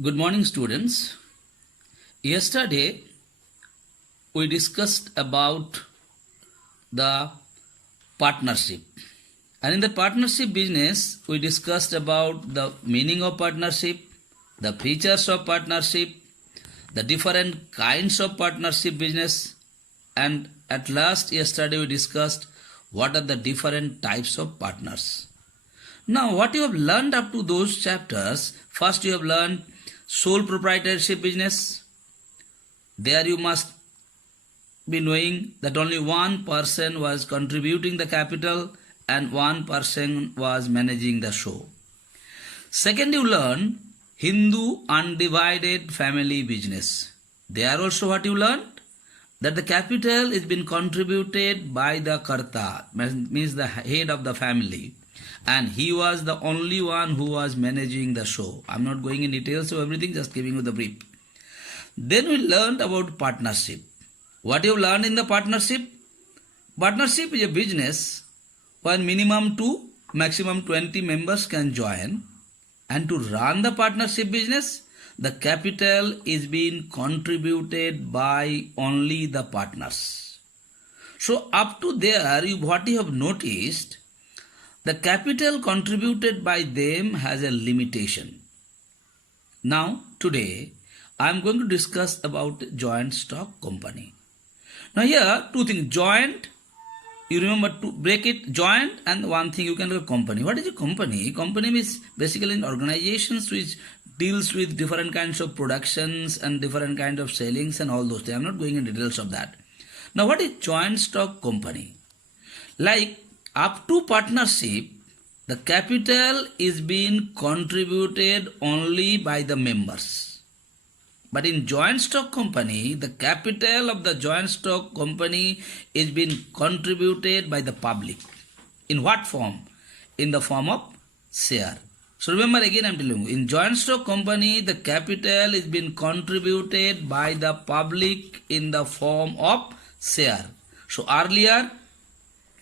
Good morning, students. Yesterday, we discussed about the partnership. And in the partnership business, we discussed about the meaning of partnership, the features of partnership, the different kinds of partnership business, and at last, yesterday, we discussed what are the different types of partners. Now, what you have learned up to those chapters, first you have learned sole proprietorship business. There you must be knowing that only one person was contributing the capital and one person was managing the show. Second, you learn Hindu undivided family business. There also what you learned? That the capital is been contributed by the karta, means the head of the family. And he was the only one who was managing the show. I'm not going in details of everything, just giving you the brief. Then we learned about partnership. What you learned in the partnership? Partnership is a business where minimum 2, maximum 20 members can join. And to run the partnership business, the capital is being contributed by only the partners. So up to there, what you have noticed, the capital contributed by them has a limitation. Now, today, I am going to discuss about joint stock company. Now here, two things. Joint, you remember to break it, joint, and one thing you can do company. What is a company? Company means basically an organizations which deals with different kinds of productions and different kind of sellings and all those things. I am not going into details of that. Now, what is joint stock company? Like, up to partnership, the capital is being contributed only by the members. But in joint stock company, the capital of the joint stock company is being contributed by the public. In what form? In the form of share. So remember again I am telling you, in joint stock company, the capital is being contributed by the public in the form of share. So earlier,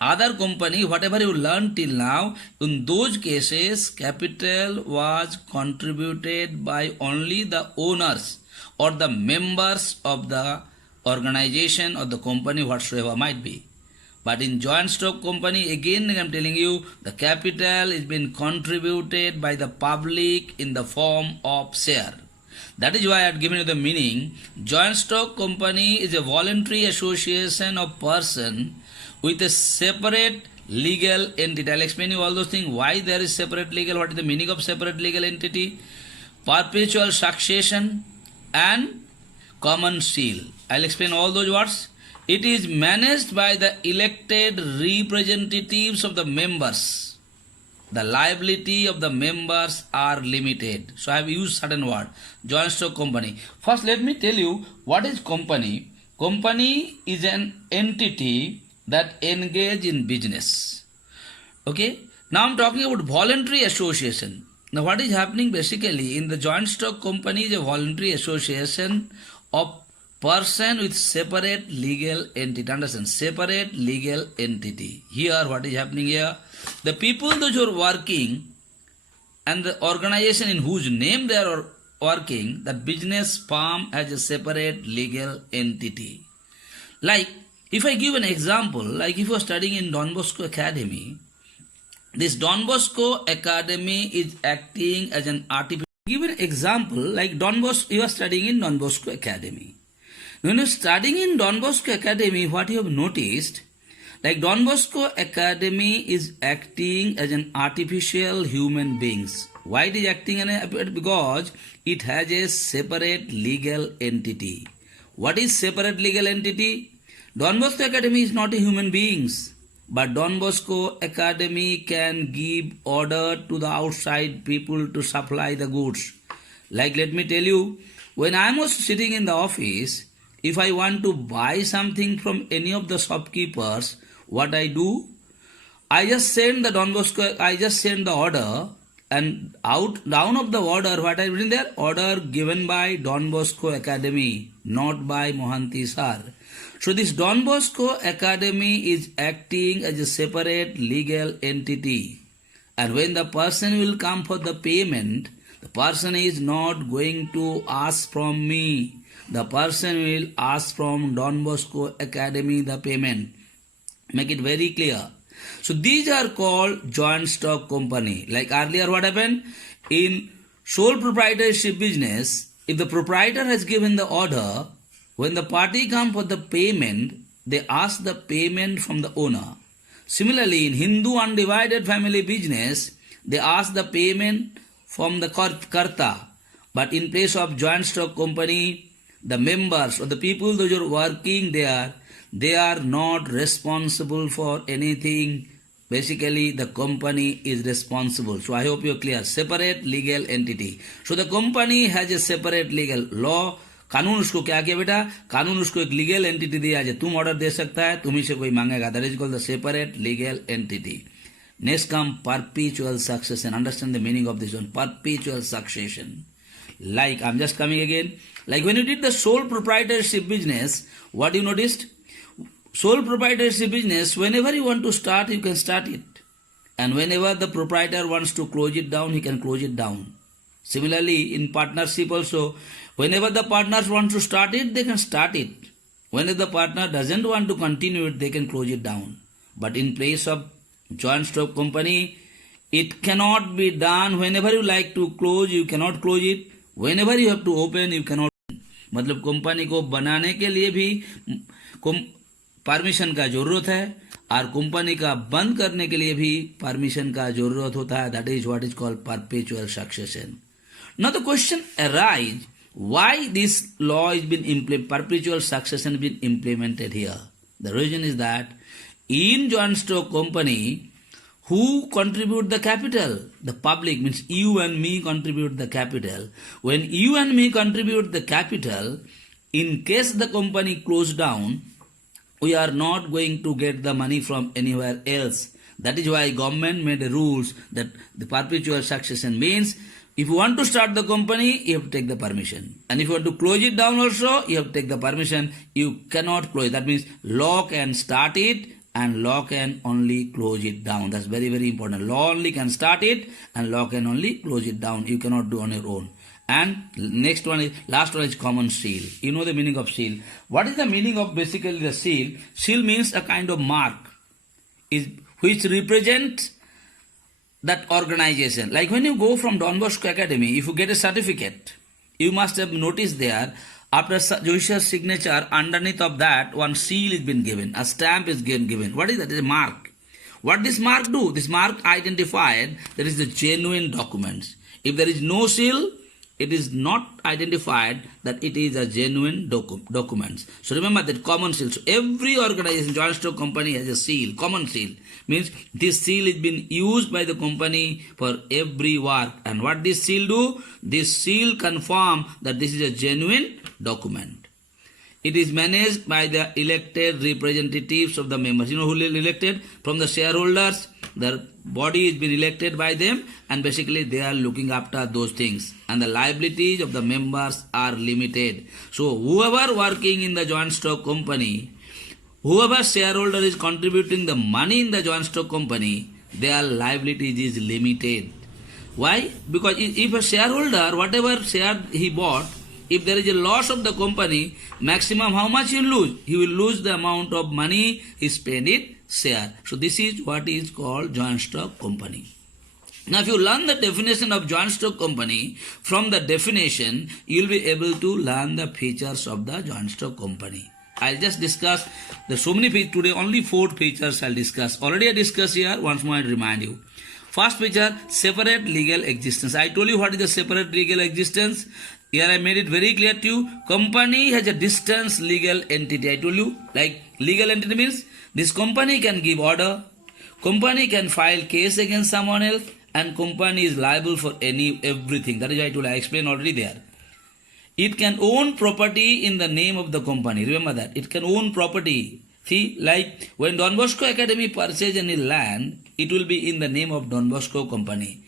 other company, whatever you learned till now, in those cases, capital was contributed by only the owners or the members of the organization or the company, whatsoever might be. But in joint stock company, again I am telling you, the capital is being contributed by the public in the form of share. That is why I had given you the meaning. Joint stock company is a voluntary association of person with a separate legal entity. I'll explain you all those things. Why there is separate legal, what is the meaning of separate legal entity, perpetual succession and common seal. I'll explain all those words. It is managed by the elected representatives of the members. The liability of the members are limited. So I have used certain word. Joint stock company. First let me tell you what is company. Company is an entity that engage in business. Okay. Now I am talking about voluntary association. Now what is happening basically in the joint stock company is a voluntary association of person with separate legal entity. Understand? Separate legal entity. Here what is happening here? The people those who are working and the organization in whose name they are working, the business firm has a separate legal entity. Like, if I give an example, like if you are studying in Don Bosco Academy, this Don Bosco Academy is acting as an artificial. Give an example, like Don Bosco, you are studying in Don Bosco Academy. When you are studying in Don Bosco Academy, what you have noticed, like Don Bosco Academy is acting as an artificial human beings. Why it is acting because it has a separate legal entity. What is separate legal entity? Don Bosco Academy is not a human beings, but Don Bosco Academy can give order to the outside people to supply the goods. Like let me tell you, when I am also sitting in the office, if I want to buy something from any of the shopkeepers, what I do? I just send the Don Bosco, I just send the order, and down of the order, what I written there? Order given by Don Bosco Academy, not by Mohanty sir. So this Don Bosco Academy is acting as a separate legal entity. And when the person will come for the payment, The person is not going to ask from me. The person will ask from Don Bosco Academy the payment. Make it very clear. So these are called joint stock company. Like earlier what happened? In sole proprietorship business, if the proprietor has given the order, when the party come for the payment, they ask the payment from the owner. Similarly, in Hindu undivided family business, they ask the payment from the karta. But in place of joint stock company, the members or the people those who are working there, they are not responsible for anything. Basically, the company is responsible. So I hope you are clear. Separate legal entity. So the company has a separate legal law. कानून उसको क्या किया बेटा? कानून उसको एक legal entity दिया है, तुम ऑर्डर दे सकता है, तुम्ही से कोई मांगेगा. That is called the separate legal entity. Next come perpetual succession. Understand the meaning of this one. Perpetual succession. Like, I'm just coming again. Like when you did the sole proprietorship business, what you noticed? Sole proprietorship business, whenever you want to start, you can start it. And whenever the proprietor wants to close it down, he can close it down. Similarly, in partnership also, whenever the partners want to start it, they can start it. Whenever the partner doesn't want to continue it, they can close it down. But in place of joint stock company, it cannot be done. Whenever you like to close, you cannot close it. Whenever you have to open, you cannot. मतलब company को बनाने के लिए भी permission का जरूरत है और कंपनी का बंद करने के लिए भी परमिशन का जरूरत होता है. That is what is called perpetual succession. Now the question arises, why this law has been perpetual succession has been implemented here? The reason is that in joint stock company, who contribute the capital? The public, means you and me contribute the capital. When you and me contribute the capital, in case the company closed down, we are not going to get the money from anywhere else. That is why government made the rules that the perpetual succession means if you want to start the company, you have to take the permission. And if you want to close it down also, you have to take the permission. You cannot close it. That means law can start it and law can only close it down. That's very, very important. Law only can start it and law can only close it down. You cannot do on your own. And next one is, last one is common seal. You know the meaning of seal. What is the meaning of basically the seal? Seal means a kind of mark which represents that organization. Like when you go from Don Bosco Academy, if you get a certificate, you must have noticed there, after Josh's signature, underneath of that, one seal is been given, a stamp is given. What is that? It's a mark. What this mark do? This mark identified that is the genuine documents. If there is no seal, it is not identified that it is a genuine documents. So remember that common seal. So every organization, joint stock company has a seal, common seal. Means this seal is been used by the company for every work. And what this seal do? This seal confirm that this is a genuine document. It is managed by the elected representatives of the members. You know who elected? From the shareholders. The body is been elected by them and basically they are looking after those things. And the liabilities of the members are limited. So whoever working in the joint stock company, whoever shareholder is contributing the money in the joint stock company, their liabilities is limited. Why? Because if a shareholder, whatever share he bought, if there is a loss of the company, maximum how much he will lose? He will lose the amount of money he spent in share. So this is what is called joint stock company. Now if you learn the definition of joint stock company, from the definition, you will be able to learn the features of the joint stock company. I'll just discuss, there's so many features today, only 4 features I'll discuss. Already I discussed here, once more I'll remind you. First feature, separate legal existence. I told you what is the separate legal existence. Here I made it very clear to you. Company has a distant legal entity. I told you, like legal entity means this company can give order, company can file case against someone else, and company is liable for everything. That is why I told you, I explained already there. It can own property in the name of the company. Remember that. It can own property. See, like when Don Bosco Academy purchase any land, it will be in the name of Don Bosco Company.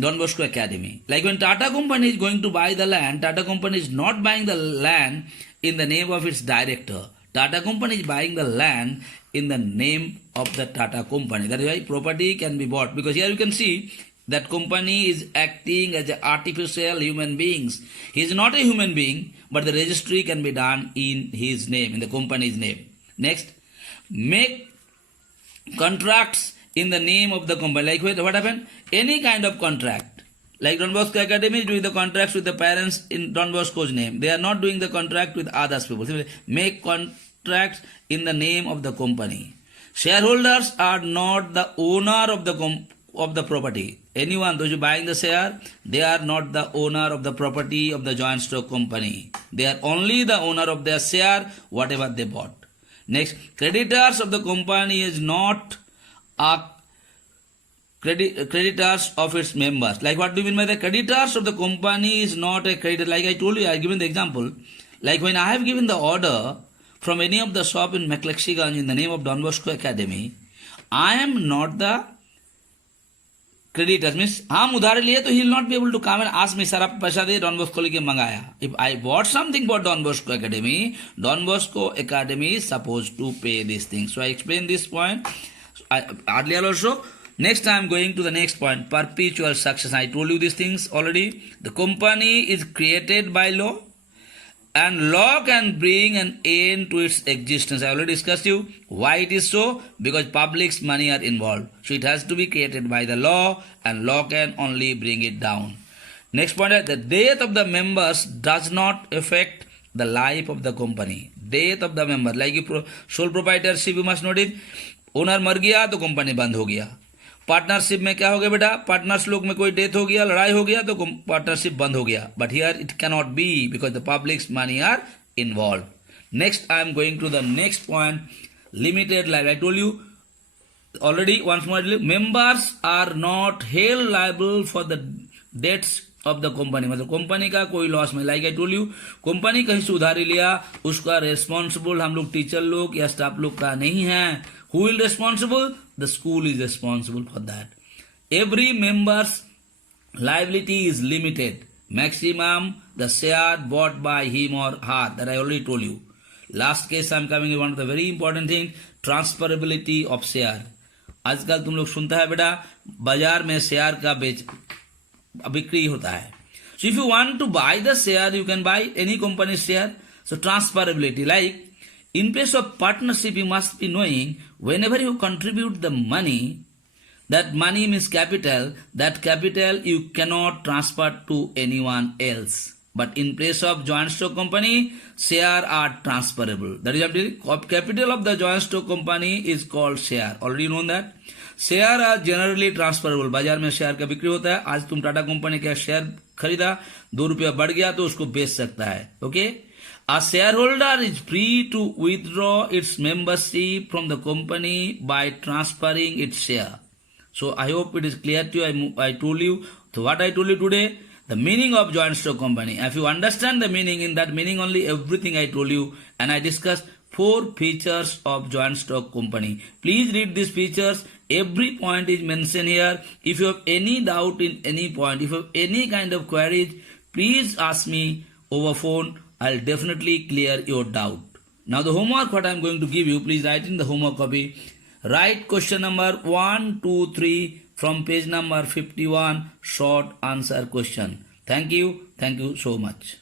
Don Bosco Academy. Like when Tata Company is going to buy the land, Tata Company is not buying the land in the name of its director. Tata Company is buying the land in the name of the Tata Company. That is why property can be bought. Because here you can see, That company is acting as an artificial human beings. He is not a human being, but the registry can be done in his name, in the company's name. Next, make contracts in the name of the company. Like what happened? Any kind of contract. Like Don Bosco Academy is doing the contracts with the parents in Don Bosco's name. They are not doing the contract with others people. Simply make contracts in the name of the company. Shareholders are not the owner of the property. Anyone, those who buying the share, they are not the owner of the property of the joint stock company. They are only the owner of their share, whatever they bought. Next, creditors of the company is not a creditors of its members. Like what do you mean by the creditors of the company is not a creditor? Like I told you, I have given the example. Like when I have given the order from any of the shop in McLexiganj in the name of Don Bosco Academy, I am not the creditors. Means हम उधार लिए तो he will not be able to come and ask me, sir आप पैसा दे Don Bosco लेके मंगाया. If I bought something for Don Bosco Academy is supposed to pay this thing. So I explained this point earlier also. Next I am going to the next point, perpetual success. I told you these things already. The company is created by law, and law can bring an end to its existence. I already discussed you why it is so, because public's money are involved. So it has to be created by the law, and law can only bring it down. Next point, the death of the members does not affect the life of the company. Death of the member, like you sole proprietorship, you must notice, owner मर गया तो company बंद हो गया. Partnership में क्या हो गया बेटा, पार्टनर्स लोग में कोई डेथ हो गया, लड़ाई हो गया तो पार्टनरशिप बंद हो गया. But here it can not be because the publics money are involve. Next I am going to the next point, limited life. I told you already once more, members are not held liable for the debts of the company. मतलब company का कोई loss में, like I told you, company कहीं से उधारी लिया, उसका responsible हम लोग टीचर लोग या स्टाफ लोग का नहीं है. Who will responsible? The school is responsible for that. Every members liability is limited. Maximum the share bought by him or her, that I already told you. Last case I am coming to one of the very important thing, transferability of share. आजकल तुम लोग सुनता है बेटा बाजार में share का बिक्री होता है. So if you want to buy the share, you can buy any company's share. So transferability, like in place of partnership, you must be knowing whenever you contribute the money, that money means capital, that capital you cannot transfer to anyone else. But in place of joint stock company, share are transferable. That is the capital of the joint stock company is called share. Already known that. Share are generally transferable. बाजार में share का बिक्री होता है. आज तुम Tata company का share खरीदा, 2 रुपया बढ़ गया तो उसको बेच सकता है. Okay. A shareholder is free to withdraw its membership from the company by transferring its share. So I hope it is clear to you. I told you. So what I told you today, the meaning of joint stock company. If you understand the meaning, in that meaning only everything I told you, and I discussed 4 features of joint stock company. Please read these features. Every point is mentioned here. If you have any doubt in any point, if you have any kind of queries, please ask me over phone. I'll definitely clear your doubt. Now the homework what I'm going to give you, please write in the homework copy. Write question number 1, 2, 3 from page number 51, short answer question. Thank you so much.